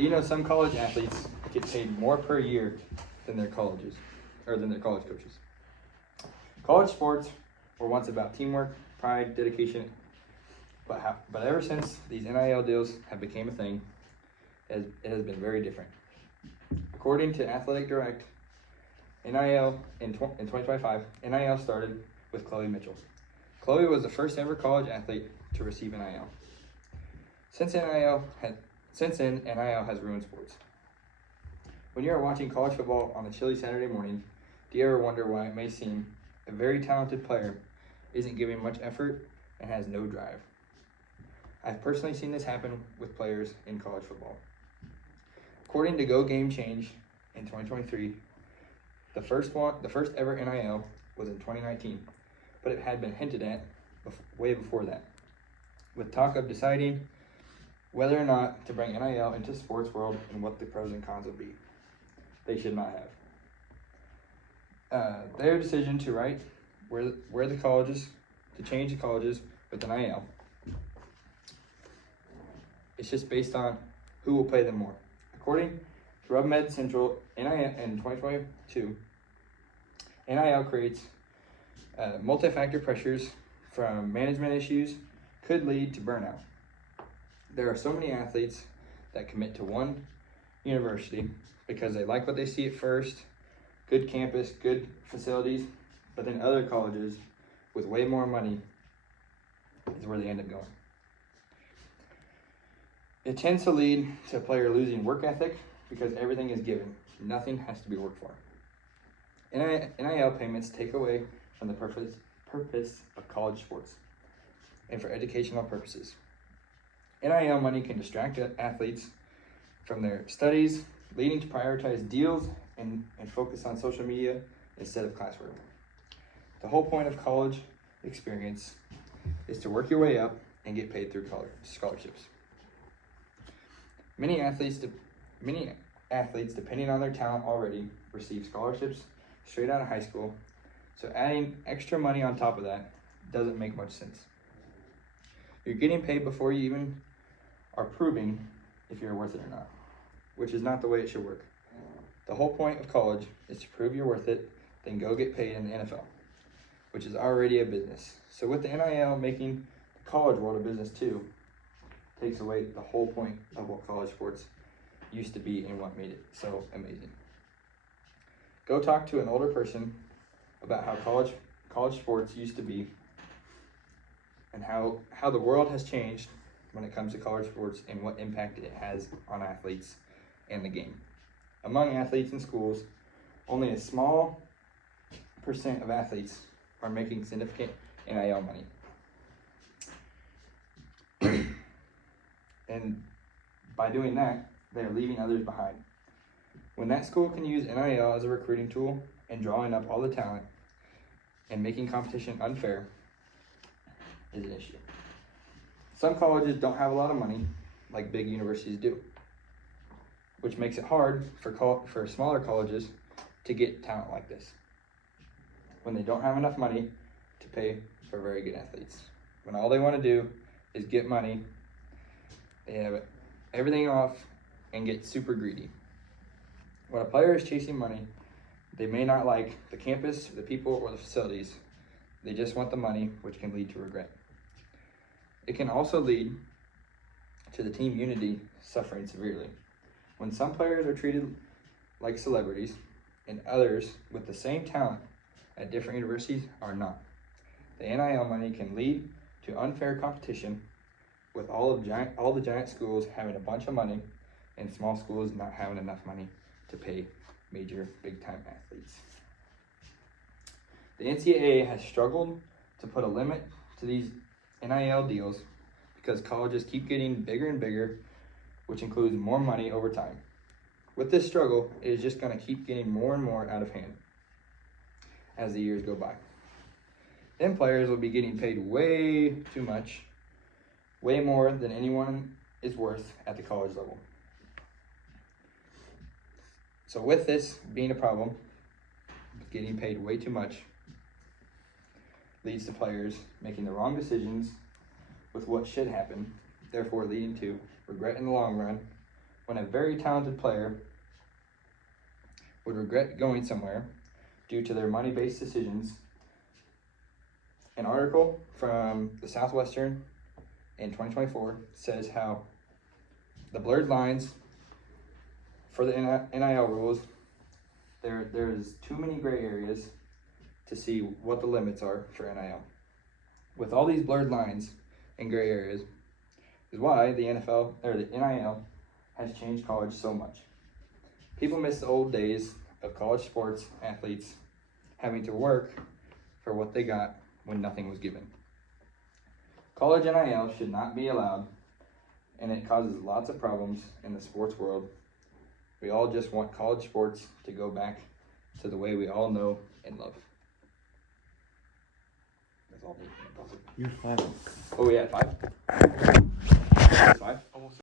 Do you know some college athletes get paid more per year than their colleges, or than their college coaches? College sports were once about teamwork, pride, dedication, but ever since these NIL deals have become a thing, it has been very different. According to Athletic Direct, NIL in 2025, NIL started with Chloe Mitchell. Chloe was the first ever college athlete to receive NIL. Since then, NIL has ruined sports. When you are watching college football on a chilly Saturday morning, do you ever wonder why it may seem a very talented player isn't giving much effort and has no drive? I've personally seen this happen with players in college football. According to Go Game Change in 2023, the first ever NIL was in 2019, but it had been hinted at way before that, with talk of deciding whether or not to bring NIL into the sports world and what the pros and cons would be. They should not have. Their decision to write where the colleges, to change the colleges with NIL, it's just based on who will pay them more. According to RubMed Central, NIL in 2022, NIL creates multi-factor pressures from management issues, could lead to burnout. There are so many athletes that commit to one university because they like what they see at first, good campus, good facilities, but then other colleges with way more money is where they end up going. It tends to lead to a player losing work ethic because everything is given. Nothing has to be worked for. NIL payments take away from the purpose of college sports and for educational purposes. NIL money can distract athletes from their studies, leading to prioritize deals and focus on social media instead of classwork. The whole point of college experience is to work your way up and get paid through college scholarships. Many athletes, depending on their talent already, receive scholarships straight out of high school, so adding extra money on top of that doesn't make much sense. You're getting paid before you even are proving if you're worth it or not, which is not the way it should work. The whole point of college is to prove you're worth it, then go get paid in the NFL, which is already a business. So with the NIL making the college world a business too, takes away the whole point of what college sports used to be and what made it so amazing. Go talk to an older person about how college sports used to be and how the world has changed when it comes to college sports and what impact it has on athletes and the game. Among athletes in schools, only a small percent of athletes are making significant NIL money. And by doing that, they are leaving others behind. When that school can use NIL as a recruiting tool and drawing up all the talent and making competition unfair is an issue. Some colleges don't have a lot of money like big universities do, which makes it hard for smaller colleges to get talent like this when they don't have enough money to pay for very good athletes. When all they want to do is get money, they have everything off and get super greedy. When a player is chasing money, they may not like the campus, the people, or the facilities. They just want the money, which can lead to regret. It can also lead to the team unity suffering severely. When some players are treated like celebrities and others with the same talent at different universities are not. The NIL money can lead to unfair competition with all the giant schools having a bunch of money and small schools not having enough money to pay major big-time athletes. The NCAA has struggled to put a limit to these NIL deals because colleges keep getting bigger and bigger, which includes more money over time. With this struggle, it is just going to keep getting more and more out of hand as the years go by. Then players will be getting paid way too much, way more than anyone is worth at the college level. So with this being a problem, getting paid way too much leads to players making the wrong decisions with what should happen, therefore leading to regret in the long run when a very talented player would regret going somewhere due to their money-based decisions. An article from the Southwestern in 2024 says how the blurred lines for the NIL rules, there is too many gray areas to see what the limits are for NIL. With all these blurred lines and gray areas is why the NFL or the NIL has changed college so much. People miss the old days of college sports athletes having to work for what they got when nothing was given. College NIL should not be allowed, and it causes lots of problems in the sports world. We all just want college sports to go back to the way we all know and love. That's all. You're 5. Oh yeah, 5. 5.